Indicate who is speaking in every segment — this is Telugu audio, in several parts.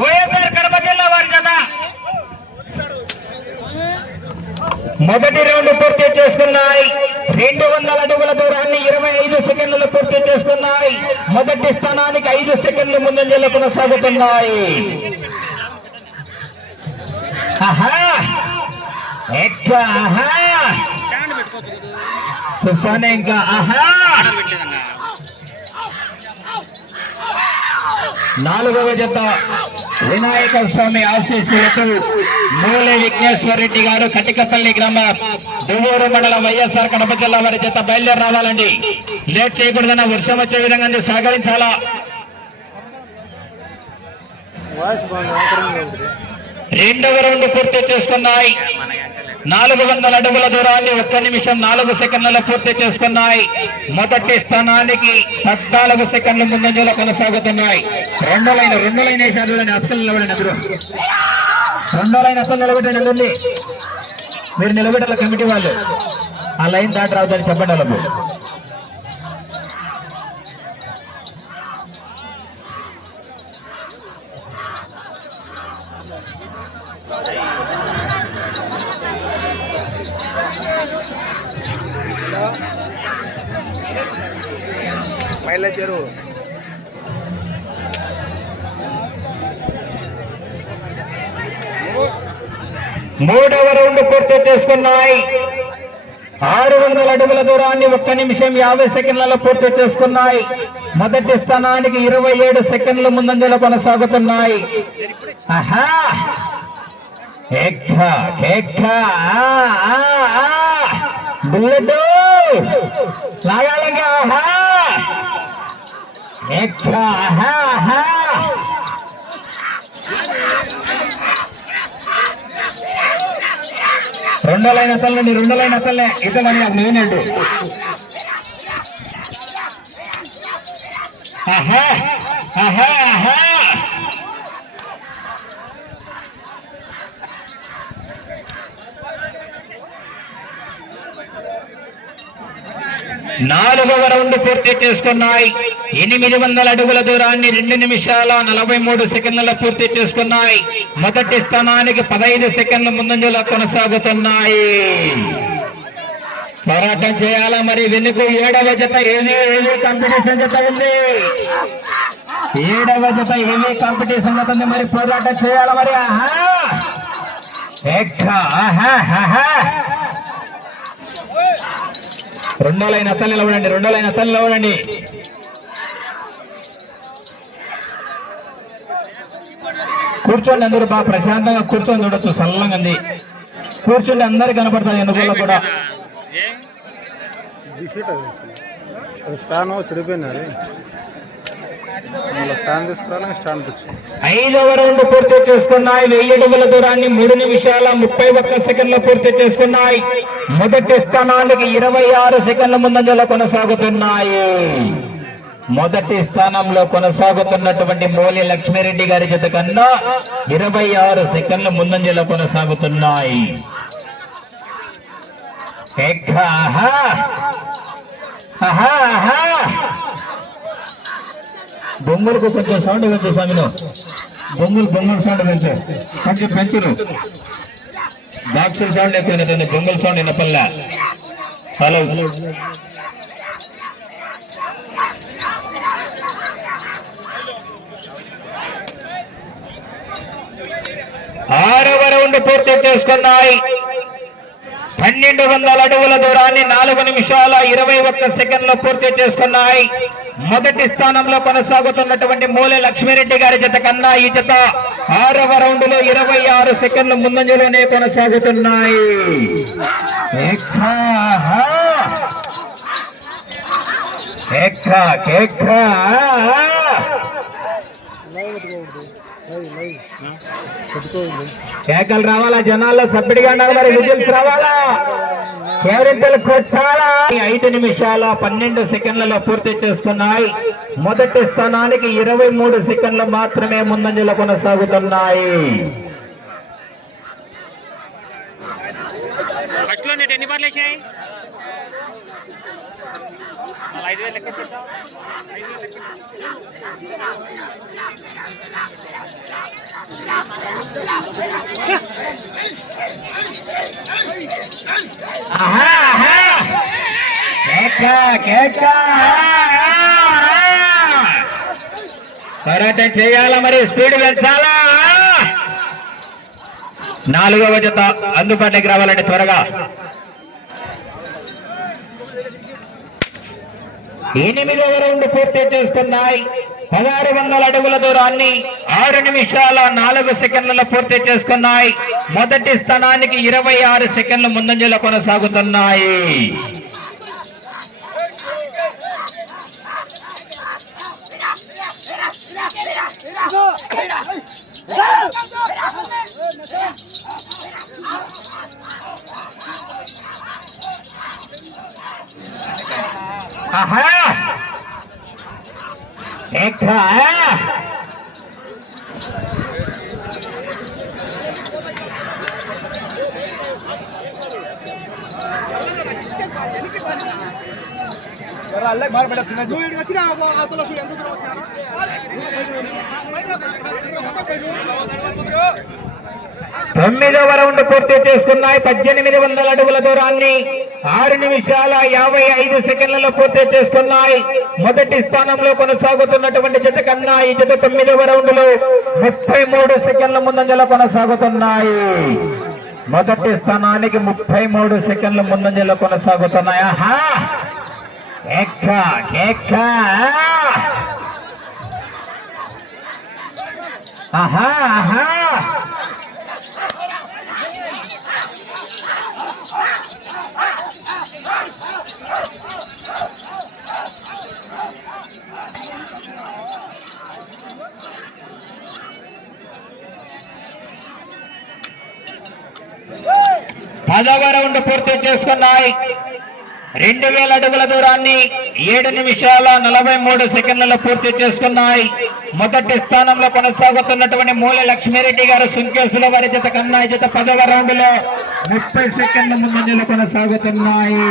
Speaker 1: వైఎస్ఆర్ కడప జిల్లా వారి జత. మొదటి రౌండ్ పూర్తి చేస్తున్నాయి రెండు వందల అడుగుల దూరాన్ని ఇరవై ఐదు సెకండ్లు పూర్తి చేస్తున్నాయి మొదటి స్థానానికి ఐదు సెకండ్లు ముందంజలు కొనసాగుతున్నాయి. ఇంకా. ఆహా! నాలుగవ జత వినాయక స్వామి ఆశీస్సులకు మూలే విఘ్నేశ్వర రెడ్డి గారు కటికపల్లి గ్రామ దువ్వూరు మండలం వైఎస్ఆర్ కడప జిల్లా వారి జత బయలుదేరి రావాలండి. లేట్ చేయకూడదన్న వర్షం వచ్చే విధంగా సహకరించాలా రెండవ రౌండ్ పూర్తి చేసుకున్నాయి నాలుగు వందల అడుగుల దూరాన్ని ఒక్క నిమిషం నాలుగు సెకండ్లలో పూర్తి చేసుకున్నాయి. మొదటి స్థానానికి పద్నాలుగు సెకండ్ల ముందంజలో కొనసాగుతున్నాయి. రెండో లైన్ రెండో లైన్ వేసారు చూడండి అసలు నిలబడండి అందరూ రెండో లైన్ అసలు నిలబెట్టండి అందరినీ మీరు నిలబెట్టాల కమిటీ వాళ్ళు. ఆ లైన్ దాటి రావద్దని చెప్పండి వాళ్ళకు.
Speaker 2: ఇచ్చారు
Speaker 1: మూడవ రౌండ్ పూర్తి చేసుకున్నాయి. ఆరు వందల అడుగుల దూరాన్ని ఒక్క నిమిషం యాభై సెకండ్లలో పూర్తి చేసుకున్నాయి. మొదటి స్థానానికి ఇరవై ఏడు సెకండ్ల ముందంజలో కొనసాగుతున్నాయి. బుల్లెట్. ఆహా! ఎక్క, ఆహా, ఆహా. రెండో లైన్ ఇతలని అది నేనేంటి ఆహా ఆహా ఆహా నాలుగవ రౌండ్ పూర్తి చేసుకున్నాయి. ఎనిమిది వందల అడుగుల దూరాన్ని రెండు నిమిషాల నలభై మూడు సెకండ్ల పూర్తి చేసుకున్నాయి. మొదటి స్థానానికి పదహైదు సెకండ్ల ముందంజలో కొనసాగుతున్నాయి. పోరాటం చేయాలా మరి? వెనుక ఏడవ జత ఏది కాంపిటీషన్ జత ఉంది. ఏడవ జత ఏది కాంపిటీషన్ జత ఉంది మరి? పోరాటం చేయాలా మరి? ఆహా, ఆహా. రెండో లైన్ అసలు నిలవడండి రెండో లైన్ అసలు నిలవడండి కూర్చోండి అందరూ బాగా ప్రశాంతంగా కూర్చొని చూడొచ్చు సల్లంగా ఉంది కూర్చోండి అందరు కనపడతారు ఎన్నుకోలో కూడా
Speaker 2: స్థానం చెడిపోయినారు
Speaker 1: ఐదవ రౌండ్ పూర్తి చేసుకున్నాయి. వెయ్యి అడుగుల దూరాన్ని మూడు నిమిషాల ముప్పై ఒక్క సెకండ్లు పూర్తి చేసుకున్నాయి. మొదటి స్థానానికి ఇరవై ఆరు సెకండ్ల ముందంజలో కొనసాగుతున్నాయి. మొదటి స్థానంలో కొనసాగుతున్నటువంటి మోలి లక్ష్మీరెడ్డి గారి జత కన్నా ఇరవై ఆరు సెకండ్ల ముందంజలో కొనసాగుతున్నాయి. ఎక్క, బొమ్మలకు కొంచెం సౌండ్ పెంచు స్వామిను. బొమ్మలు బొంగులు సౌండ్ పెంచు కొంచెం పెంచును బాక్సుల సౌండ్ ఎక్కువ బొమ్మల సౌండ్ వినపల్లా హలో ఆరవ రౌండ్ పూర్తి చేసుకున్నాయి. పన్నెండు వందల అడుగుల దూరాన్ని నాలుగు నిమిషాల ఇరవై ఒక్క సెకండ్లు పూర్తి చేస్తున్నాయి మొదటి స్థానంలో కొనసాగుతున్నటువంటి మూల లక్ష్మీరెడ్డి గారి జత కన్నా ఈ జత ఆరవ రౌండ్లో ఇరవై ఆరు సెకండ్ల ముందంజలోనే కొనసాగుతున్నాయి ఎక్కాహా. ఎక్కా, కేకలు రావాలా? జనాల్లో సబ్బిడిగా ఉండాలి మరి. విజిల్స్ రావాలా? కేరింతలు ఐదు నిమిషాల పన్నెండు సెకండ్లలో పూర్తి చేస్తున్నాయి. మొదటి స్థానానికి ఇరవై మూడు సెకండ్లు మాత్రమే ముందంజలో కొనసాగుతున్నాయి.
Speaker 3: ఎన్ని ఐదు వేలు
Speaker 1: పోరాటం చేయాలా మరి? స్పీడ్ పెంచాలా? నాలుగవ జత అందుబాటులోకి రావాలంటే త్వరగా. ఎనిమిదవ రౌండ్ పూర్తి చేస్తున్నాయి. పదహారు వందల అడుగుల దూరాన్ని ఆరు నిమిషాల నాలుగు సెకండ్లలో పూర్తి చేసుకున్నాయి మొదటి స్థానానికి ఇరవై ఆరు సెకండ్లు ముందంజలో కొనసాగుతున్నాయి. ఆహా ఎక్కడ తొమ్మిదవ రౌండ్ పూర్తి చేసుకున్నాయి. పద్దెనిమిది వందల అడుగుల దూరాన్ని ఆరు నిమిషాల యాభై ఐదు సెకండ్లలో పూర్తి చేస్తున్నాయి మొదటి స్థానంలో కొనసాగుతున్నటువంటి జత కన్నా ఈ జత తొమ్మిదవ రౌండ్లో ముప్పై మూడు సెకండ్ల ముందంజలో కొనసాగుతున్నాయి. మొదటి స్థానానికి ముప్పై మూడు సెకండ్ల ముందంజలో కొనసాగుతున్నాయి. ఆహా! ఆహా ఆహా! పదవ రౌండ్ పూర్తి చేసుకున్నాయి. రెండు వేల అడుగుల దూరాన్ని ఏడు నిమిషాల నలభై మూడు సెకండ్లలో పూర్తి చేసుకున్నాయి. మొదటి స్థానంలో కొనసాగుతున్నటువంటి మూల లక్ష్మీరెడ్డి గారు సుంకేసుల వారి జత కన్నా జత పదవ రౌండ్లో ముప్పై సెకండ్ల మధ్యలో కొనసాగుతున్నాయి.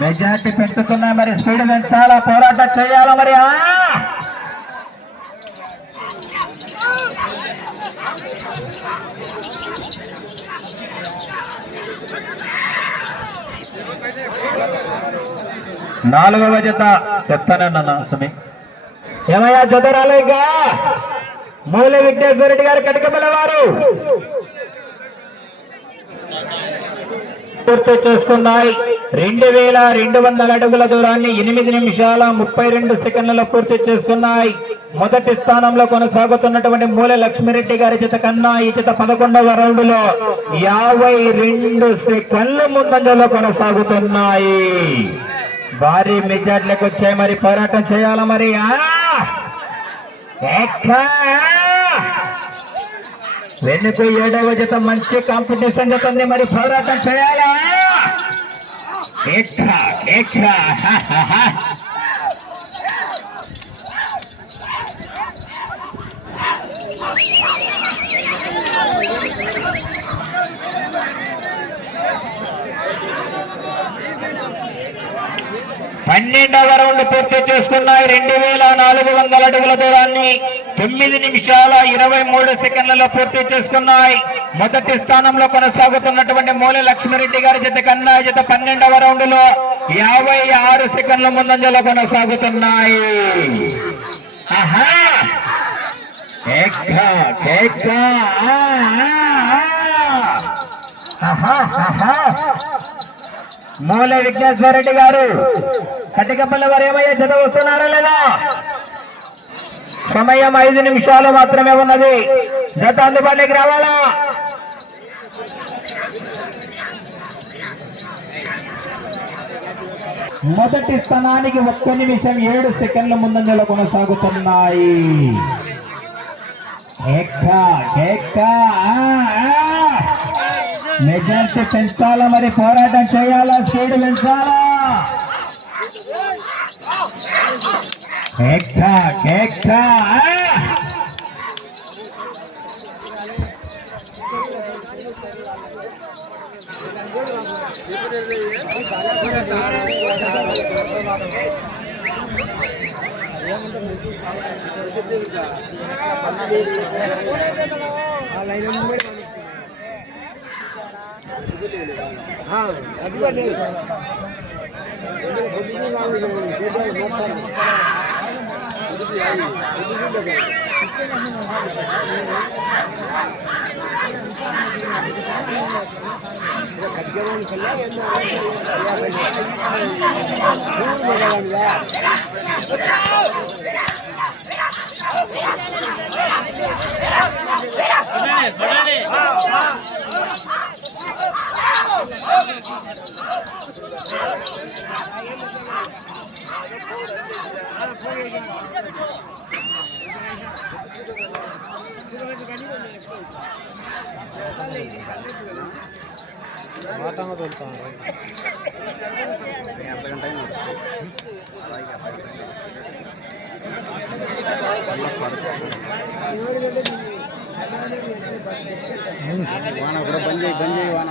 Speaker 1: మెజార్టీ పెంచుతున్నాయి మరి స్పీడ్ పెంచాలా పోరాటం చేయాలా. మరి నాలుగవ జత చెప్తానన్నా సమీ? ఏమయ్యా జత రాలేగా మూల విఘ్నేశ్వర రెడ్డి గారు కటకపల్లి వారు పూర్తి చేసుకున్నాయి రెండు వేల రెండు వందల అడుగుల దూరాన్ని ఎనిమిది నిమిషాల ముప్పై రెండు సెకండ్లలో పూర్తి చేసుకున్నాయి. మొదటి స్థానంలో కొనసాగుతున్నటువంటి మూల లక్ష్మిరెడ్డి గారి జత కన్నా ఈ జత పదకొండవ రౌండ్లో యాభై రెండు సెకండ్ల ముందంజలో కొనసాగుతున్నాయి. భారీ మెజార్టీలకు వచ్చాయి మరి పోరాటం చేయాలా మరి? ఆ! వెనుక ఏడవ జత మంచి కాంపిటీషన్ జత ఉంది మరి పోరాటం చేయాలా? ఎక్కా, ఎక్కా, పన్నెండవ రౌండ్ పూర్తి చేసుకున్నాయి. రెండు వేల నాలుగు వందల అడుగుల దూరాన్ని తొమ్మిది నిమిషాల ఇరవై మూడు సెకండ్లలో పూర్తి చేసుకున్నాయి. మొదటి స్థానంలో కొనసాగుతున్నటువంటి మూల లక్ష్మీరెడ్డి గారి జత కన్నా చేత జత పన్నెండవ రౌండ్లో యాభై ఆరు సెకండ్ల ముందంజలో కొనసాగుతున్నాయి. ఆహా! ఆహా, ఆహా. మూల విఘ్నేశ్వర రెడ్డి గారు కటికపల్లి వారు ఏమయ్యా చదవుతున్నారా లేదా? సమయం ఐదు నిమిషాలు మాత్రమే ఉన్నది. జత అందుబాటులోకి రావాలా? మొదటి స్థానానికి ఒక్క నిమిషం ఏడు సెకండ్ల ముందంజలో కొనసాగుతున్నాయి. ఎక్క, ఎక్క, మెజార్టీ పెంచాలా మరి పోరాటం చేయాలా స్పీడ్ పెంచాలా ఎక్క, ఎక్క, ఆ.
Speaker 3: ها اڄ మాతంగా అలాగే అర్ధగంట అలాగే నడుస్తాయి వాన కూడా బంద్ చేయి బంద్ చేయి వాన.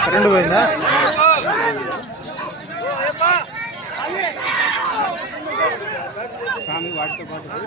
Speaker 2: కరెంట్ పోయిందా?
Speaker 3: స్వామి వాటితో పాటు పోయి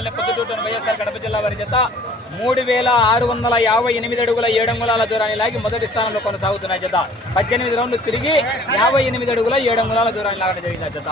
Speaker 3: వెళ్ళి
Speaker 4: పొద్దుటూరు వైఎస్ఆర్ కడప జిల్లా వారి జత మూడు వేల ఆరు వందల యాభై ఎనిమిది అడుగుల ఏడు దూరాన్ని లాగి మొదటి స్థానంలో కొనసాగుతున్నాయి జత. పద్దెనిమిది రౌండ్లు తిరిగి యాభై ఎనిమిది అడుగుల ఏడు దూరాన్ని లాగడం జరిగింది జత.